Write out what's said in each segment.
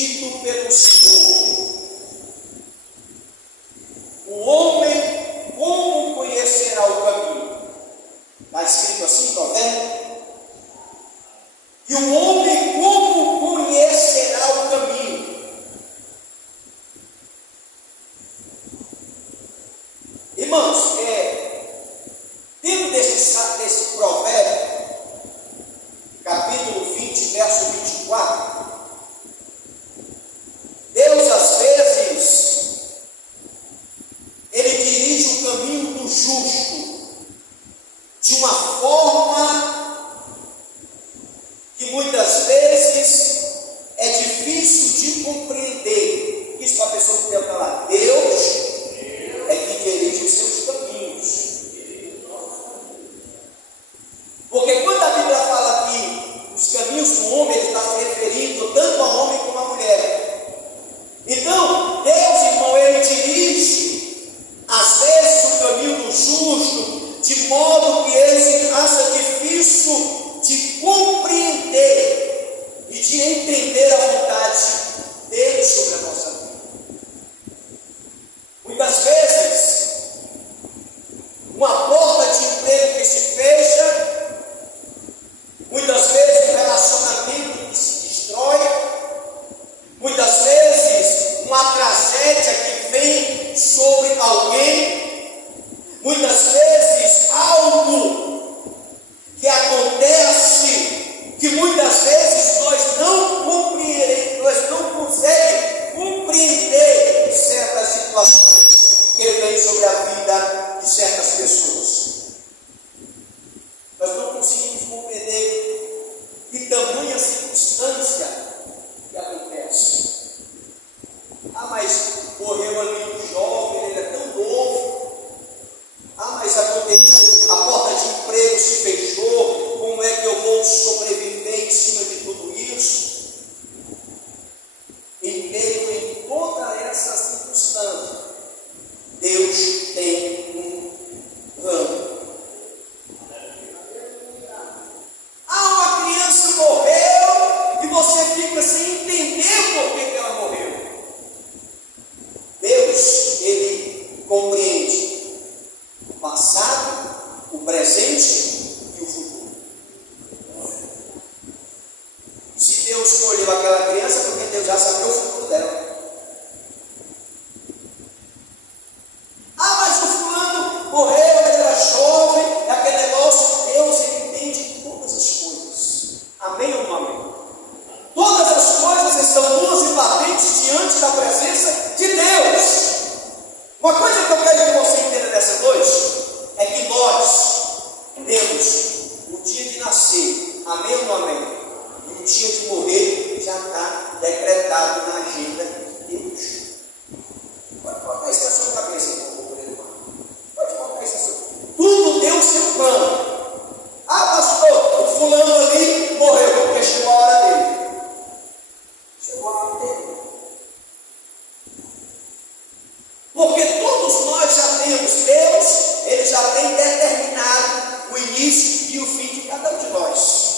dirigido pelo Senhor. O homem como conhecerá o caminho? Está escrito assim, Provérbio? E o homem como conhecerá o caminho? Irmãos, dentro desse provérbio, capítulo 20, verso 24, Deus às vezes, Ele dirige o caminho do justo, de uma forma que muitas vezes é difícil de compreender. Isso para a pessoa que tem que falar, Deus é que dirige os seus caminhos. Porque quando a Bíblia fala que os caminhos do homem, ele está se referindo tanto ao homem como à mulher. Então, Deus, irmão, ele dirige às vezes o caminho do justo, de modo que ele se acha difícil de compreender e de entender a vontade dele sobre a nossa vida. Muitas vezes, uma porta de emprego que se fecha, muitas vezes um relacionamento que se destrói, muitas vezes uma tragédia que vem sobre alguém, muitas vezes algo que acontece que muitas vezes nós não compreendemos, nós não conseguimos compreender certas situações que vêm sobre a vida de certas pessoas. Nós não conseguimos compreender que tamanha circunstância que acontece. Mas morreu ali um jovem, ele é tão novo. Mas aconteceu, a porta de emprego se fechou. Como é que eu vou sobreviver em cima de tudo isso? Em meio em toda essa circunstância, Deus tem um plano. Uma criança morreu e você fica sem entender por que ela morreu. Deus, ele compreende o passado, o presente e o futuro. Se Deus escolheu aquela criança, porque Deus já sabia o futuro dela. Mas o fulano morreu, ele era jovem, aquele negócio. Deus, ele entende todas as coisas. Amém ou não amém? Todas as coisas estão nuas e patentes diante da presença de Deus. Uma coisa que eu quero que você entenda nessa noite é que nós temos o dia de nascer, amém ou não amém? E o dia de morrer já está decretado na agenda de Deus. Pode colocar isso na sua cabeça, pode colocar isso na sua cabeça. Tudo tem o seu plano. Pastor, o fulano ali morreu porque chegou a hora dele. Chegou a hora dele. Porque todos nós já temos, Deus, ele já tem determinado o início e o fim de cada um de nós.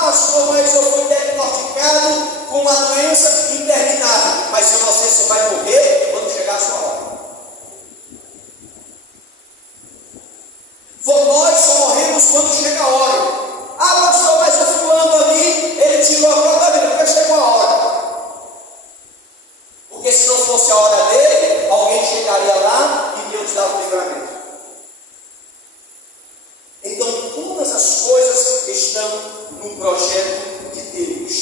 Pastor, mas eu fui diagnosticado com uma doença interminável. Mas se você só vai morrer quando chegar a sua hora. Nós só morremos quando chega a hora. Pastor, mas o fulano ali, ele tirou a própria vida porque chegou a hora. Porque se não fosse a hora dele, alguém chegaria lá e Deus dava o livramento. Então todas as coisas estão no projeto de Deus.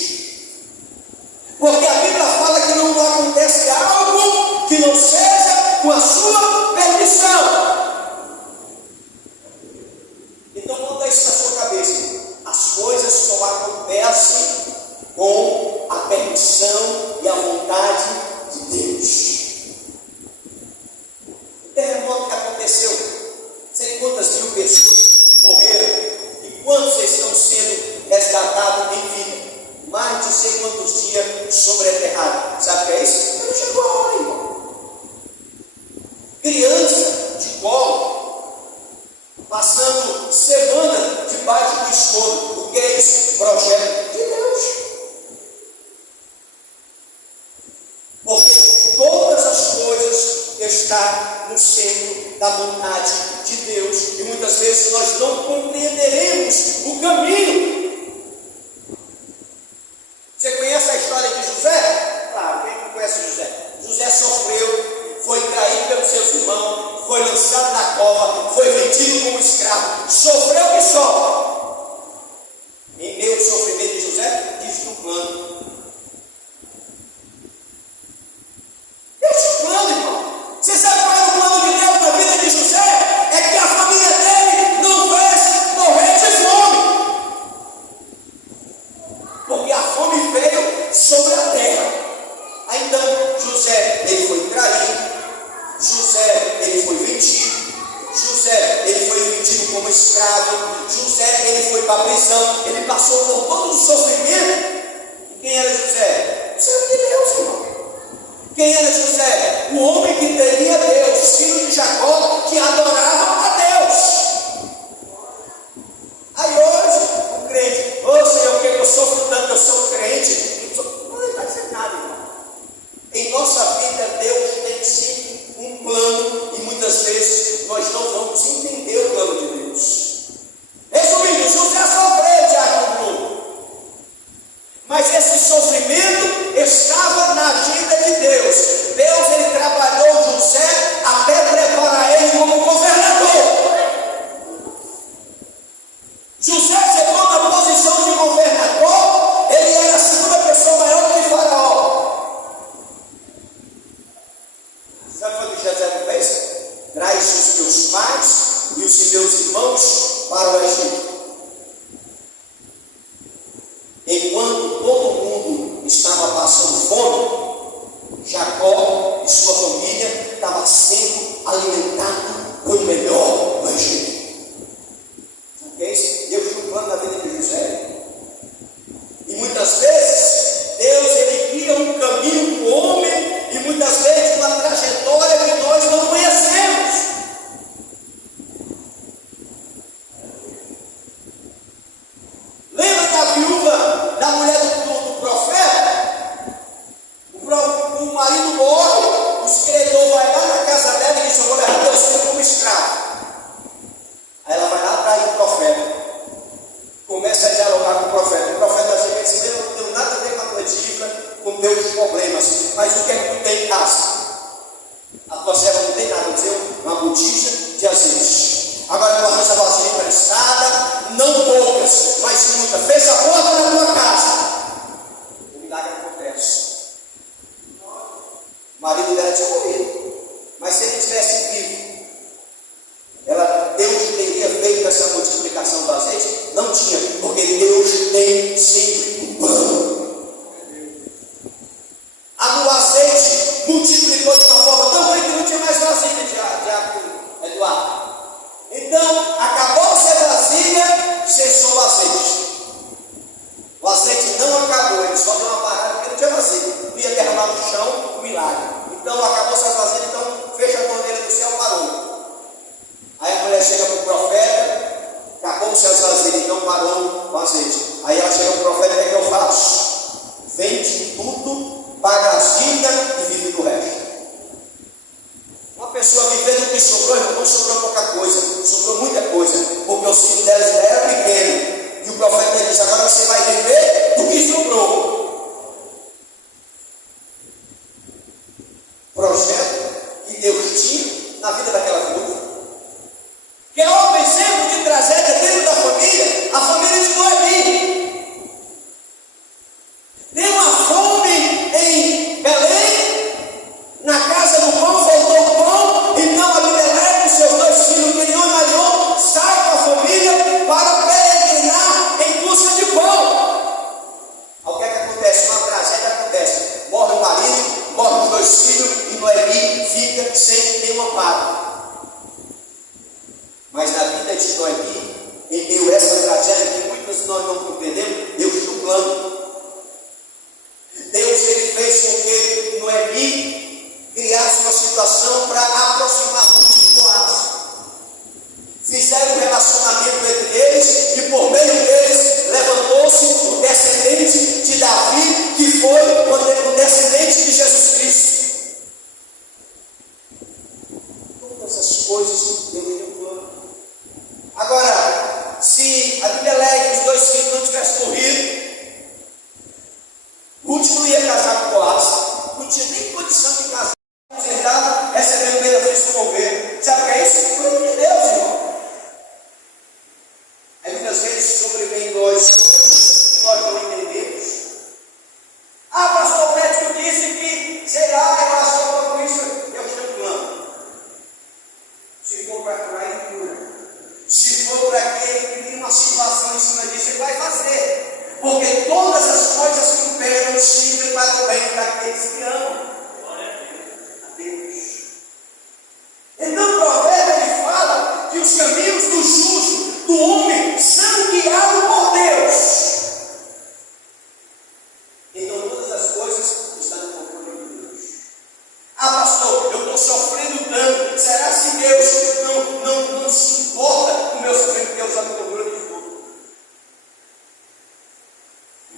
Porque a Bíblia fala que não acontece algo que não seja com a sua permissão. Então bota isso na sua cabeça. As coisas só acontecem com a permissão e a vontade de Deus. O terremoto que aconteceu, sei quantas mil pessoas morreram e quantos estão sendo resgatados em vida. Mais de sei quantos dias sobreterrados. Sabe o que é isso? Não chegou a hora, irmão. Criança de colo, passando semana debaixo do escondo. O que é isso? Projeto de Deus. está no centro da vontade de Deus. E muitas vezes nós não compreenderemos o caminho. Você conhece a história de José? Claro, quem não conhece José? José sofreu, foi traído pelos seus irmãos, foi lançado na cova, foi vendido como escravo, sofreu o que sofre. Em meio ao sofrimento de José, diz um plano. Deus tinha um plano, irmão. Você sabe qual era o plano de Deus na vida de José? É que a família dele não fosse morrer de fome. Porque a fome veio sobre a terra. Aí então, José, ele foi traído. José, ele foi vendido. José, ele foi vendido como escravo. José, ele foi para a prisão. Ele passou por todo o sofrimento. E quem era José? O servo de Deus, irmão. Quem era José? O homem que temia Deus, filho de Jacó, que adorava a Deus. Aí hoje, o crente, ô Senhor, por que eu sofro tanto? Eu sou crente. Não está dizendo nada, irmão. Em nossa vida, Deus tem sim um plano, e muitas vezes nós não vamos entender o plano de Deus. Resumindo, José sofreu, Tiago Bruno. Mas esse sofrimento estava na agenda de Deus. Deus, ele trabalhou José até preparar ele como governador. José chegou na posição de governador, ele era a segunda pessoa maior que Faraó. Sabe o que José fez? Traz os meus pais e os meus irmãos para o Egito. Enquanto todo mundo estava passando fome, Jacó e sua família estavam sendo alimentados com o melhor do Egito. Deus tinha um plano na vida de José. E muitas vezes, Deus ele cria um caminho para o homem, e muitas vezes uma trajetória que nós não conhecemos. Lembra da viúva, da mulher do profeta? O marido morre, o escredor vai lá na casa dela e diz: eu vou levar teu filho como escravo. Aí ela vai lá atrás do profeta, começa a dialogar com o profeta. O profeta chega e diz: eu não tenho nada a ver com a tua dívida, com teus problemas, mas o que é que tu tem em casa? A tua serva não tem nada, vou dizer, uma botija de azeite. Agora tu arranja a vasilha emprestada, não poucas, mas muita. Fecha a porta da tua casa. O milagre acontece. O marido dela tinha morrido, mas se ele tivesse vivo, Deus teria feito essa multiplicação do azeite? Não tinha, porque Deus tem sempre um plano. O azeite multiplicou de uma forma tão grande que não tinha mais vasilha, de Eduardo. Então, acabou-se a vasilha, cessou o azeite. O azeite não acabou, ele só deu uma parada porque não tinha vasilha. Não ia derramar no chão o milagre. Então, acabou-se a vasilha, então fecha a torneira do céu, parou. Aí a mulher chega para o profeta, acabou-se as vasilhas, então parou o azeite. Aí ela chega para o profeta: o que é que eu faço? Vende tudo, paga as dívidas e vive do resto. Uma pessoa vivendo o que sobrou, não sobrou pouca coisa, sobrou muita coisa, porque o filho dela era pequeno. E o profeta diz: agora você vai viver do que sobrou. Projeto que Deus tinha na vida daquela viúva, que é outro exemplo de tragédia dentro da família, a família de Noemi. Tem uma fome em Belém, na casa do pão faltou pão, então Abimeleque e seus dois filhos, Quenion e Malion, saem com a família para peregrinar em busca de pão. O que é que acontece? Uma tragédia acontece. Morre o marido, morre os dois filhos, e Noemi fica sem nenhuma parte. Mas na vida de Noemi, em meio a essa tragédia que muitos de nós não compreendemos, Deus tinha um plano. Deus ele fez com que Noemi criasse uma situação para aproximar Ruth de Boaz. Fizeram um relacionamento entre eles, e por meio deles levantou-se o descendente de Davi, que foi o descendente de Jesus Cristo. Ruth não ia casar com Boaz, não tinha nem condição de casar, aposentado, recebendo benefício do governo. Sabe o que é isso? É plano de Deus, irmão. Aí muitas vezes sobrevém nós coisas que nós não entendemos. Ah, pastor, o médico disse que, sei lá, eu acho que eu estou com isso, eu estou plano. Se for para curar, ele cura. Se for para que ele crie uma situação em cima disso, ele vai fazer. Porque todas as coisas cooperam e servem para o bem daqueles que amam a Deus. Então o provérbio ele fala que os caminhos do justo, do homem, são guiados por Deus. Então todas as coisas estão no controle de Deus. Ah, pastor, eu estou sofrendo tanto. Será que Deus não se importa com o meu sofrimento? Deus está no controle de tudo.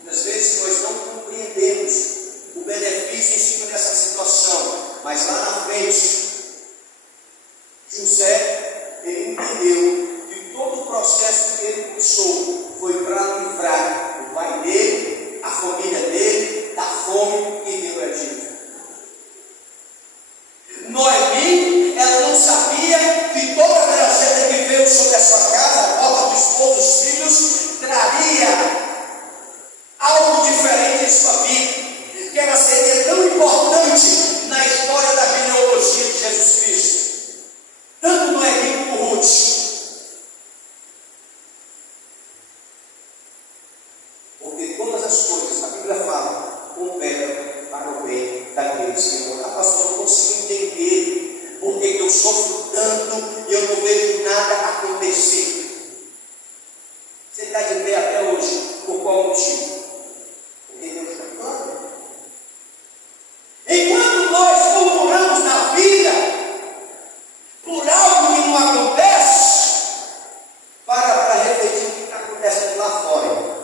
Muitas vezes nós não compreendemos o benefício em cima dessa situação, mas lá na frente, José, ele entendeu que todo o processo que ele passou foi para livrar o pai dele, a família dele, da fome e do Egito. Noemi, ela não sabia que toda a tragédia que veio sobre a sua casa, a volta do esposo, dos filhos, traria algo diferente em sua vida, que ela seria tão importante na história da genealogia de Jesus Cristo. Tanto Noemi como Ruth. Porque todas as coisas, a Bíblia fala, cooperam para o bem daqueles que amam. Ah, pastor, eu não consigo entender porque que eu sofro tanto e eu não vejo nada acontecer. Você está de pé até hoje, por qual motivo? Porque Deus está falando. Enquanto nós murmuramos na vida por algo que não acontece, para refletir o que está acontecendo lá fora.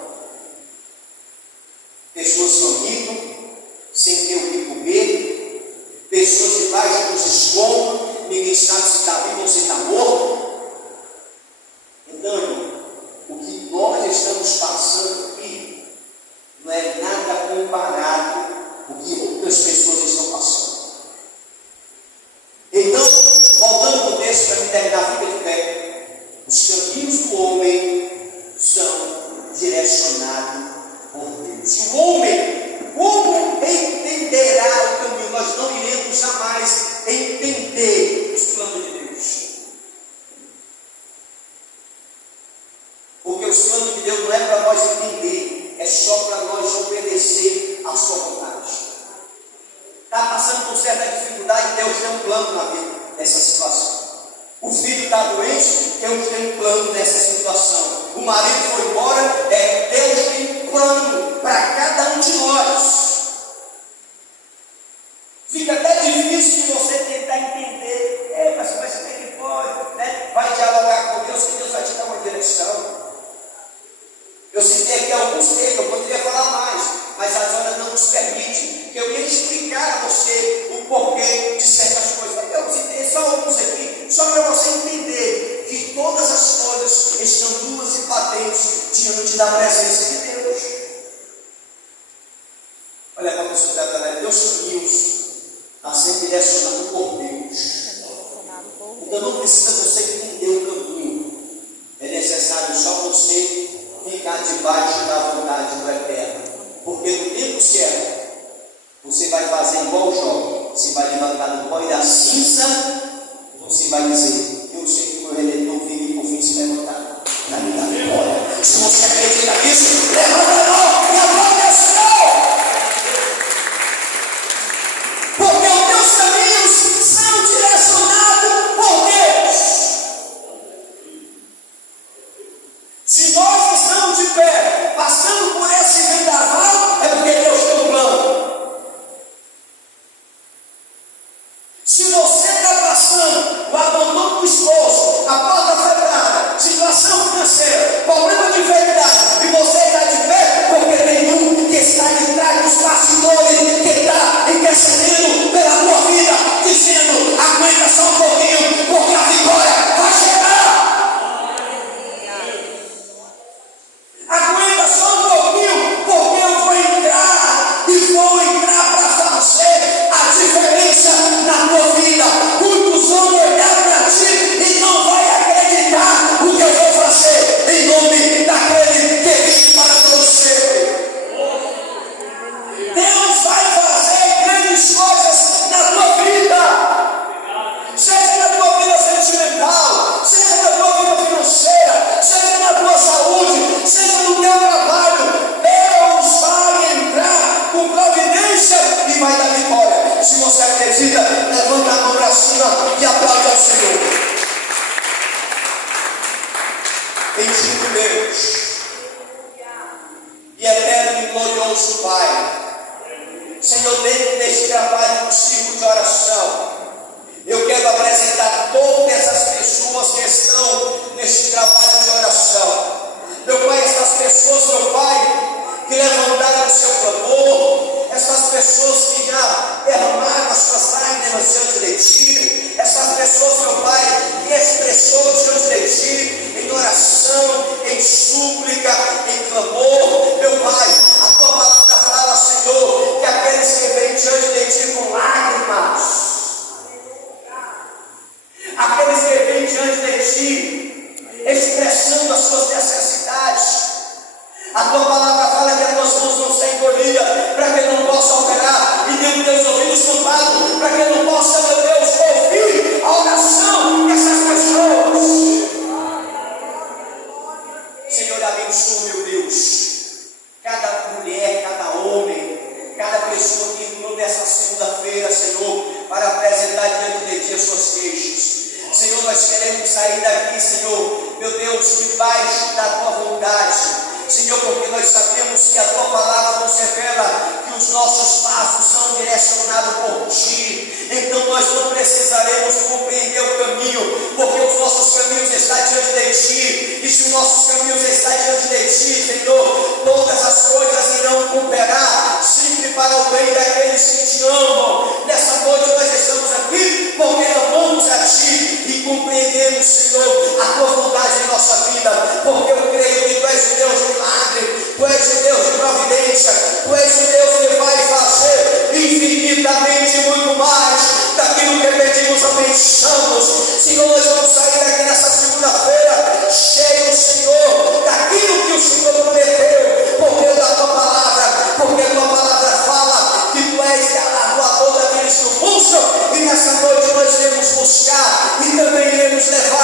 Pessoas são ricas, sem ter o que comer, pessoas debaixo dos escombros, ninguém sabe se está vivo ou se está morto. Então, irmão, o que nós estamos passando aqui não é nada comparado com o que outras pessoas estão passando. Então, voltando para o texto para me terminar, fica de pé. Os caminhos do homem são direcionados por Deus. E o homem, como entenderá o caminho? Nós não iremos jamais entender os planos de Deus. Porque os planos de Deus não é para nós entender, é só para nós obedecer à sua vontade. Está passando por certa dificuldade, Deus tem um plano na vida nessa situação. O filho está doente, Deus tem um plano nessa situação. O marido foi embora, Deus tem um plano para cada um de nós. Fica até difícil de você tentar entender. Mas como é que pode? Né? Vai dialogar com Deus, que Deus vai te dar uma direção. Eu citei aqui alguns textos, eu poderia falar mais, mas as horas não nos permitem, que eu ia explicar a você o porquê de certas coisas. Eu citei só alguns aqui, só para você entender que todas as coisas estão nuas e patentes diante da presença de Deus. Olha para a pessoa que está atrás, Deus caminhos está sempre direcionado por Deus. Então não precisa você entender o caminho, é necessário só você ficar debaixo da vontade do Eterno, porque no tempo certo você vai fazer igual Jó, você vai levantar do pó e da cinza, você vai dizer: eu sei que o meu Redentor vive e por fim se levantar na minha vitória. Se você acredita nisso, levanta a mão e aplaude ao Senhor, porque os teus caminhos são direcionados por Deus. Se nós estamos de pé, passando por esse vendaval, é porque Deus tem um plano. Se você está passando o abandono dos vai dar vitória. Se você acredita, levanta a mão para cima e aplaude ao Senhor. Bendito Deus e eterno e glorioso Pai, Senhor, dentro deste trabalho do ciclo de oração, eu quero apresentar todas as pessoas que estão neste trabalho de oração. Meu Pai, essas pessoas, meu Pai, que levantaram o seu clamor, essas pessoas que já derramaram as suas lágrimas diante de Ti, essas pessoas, meu Pai, que expressou diante de Ti, em oração, em súplica, em clamor, meu Pai, a Tua palavra fala, Senhor, que aqueles que vêm diante de Ti com lágrimas, aqueles que vêm diante de Ti, expressando as suas necessidades, a Tua palavra fala que as Tuas mãos não são encolhidas, para que não possa operar, e dentro dos ouvidos tampados, para que não possa, meu Deus, ouvir a oração dessas pessoas. Senhor, abençoe, meu Deus, cada mulher, cada homem, cada pessoa que entrou nessa segunda-feira, Senhor, para apresentar diante de Ti as suas queixas. Senhor, nós queremos sair daqui, Senhor, meu Deus, debaixo da Tua vontade. Senhor, porque nós sabemos que a Tua palavra nos revela que os nossos passos são direcionados por Ti. Então nós não precisaremos compreender o caminho, porque os nossos caminhos estão diante de Ti. E se os nossos caminhos estão diante de Ti, Senhor, todas as coisas irão cooperar sempre para o bem daqueles que Te amam. Nessa noite nós estamos aqui porque amamos a Ti e compreendemos, Senhor, a Tua vontade em nossa vida, porque eu creio que Tu és o Deus de milagre, Tu és o Deus de providência, Tu és o Deus que vai fazer infinitamente muito mais daquilo que pedimos ou pensamos. Senhor, nós vamos sair daqui nessa segunda-feira cheios, Senhor, daquilo que o Senhor prometeu, por meio da Tua palavra, porque a Tua palavra fala que Tu és galardoador daqueles que o buscam, e nessa noite nós iremos buscar e também iremos levar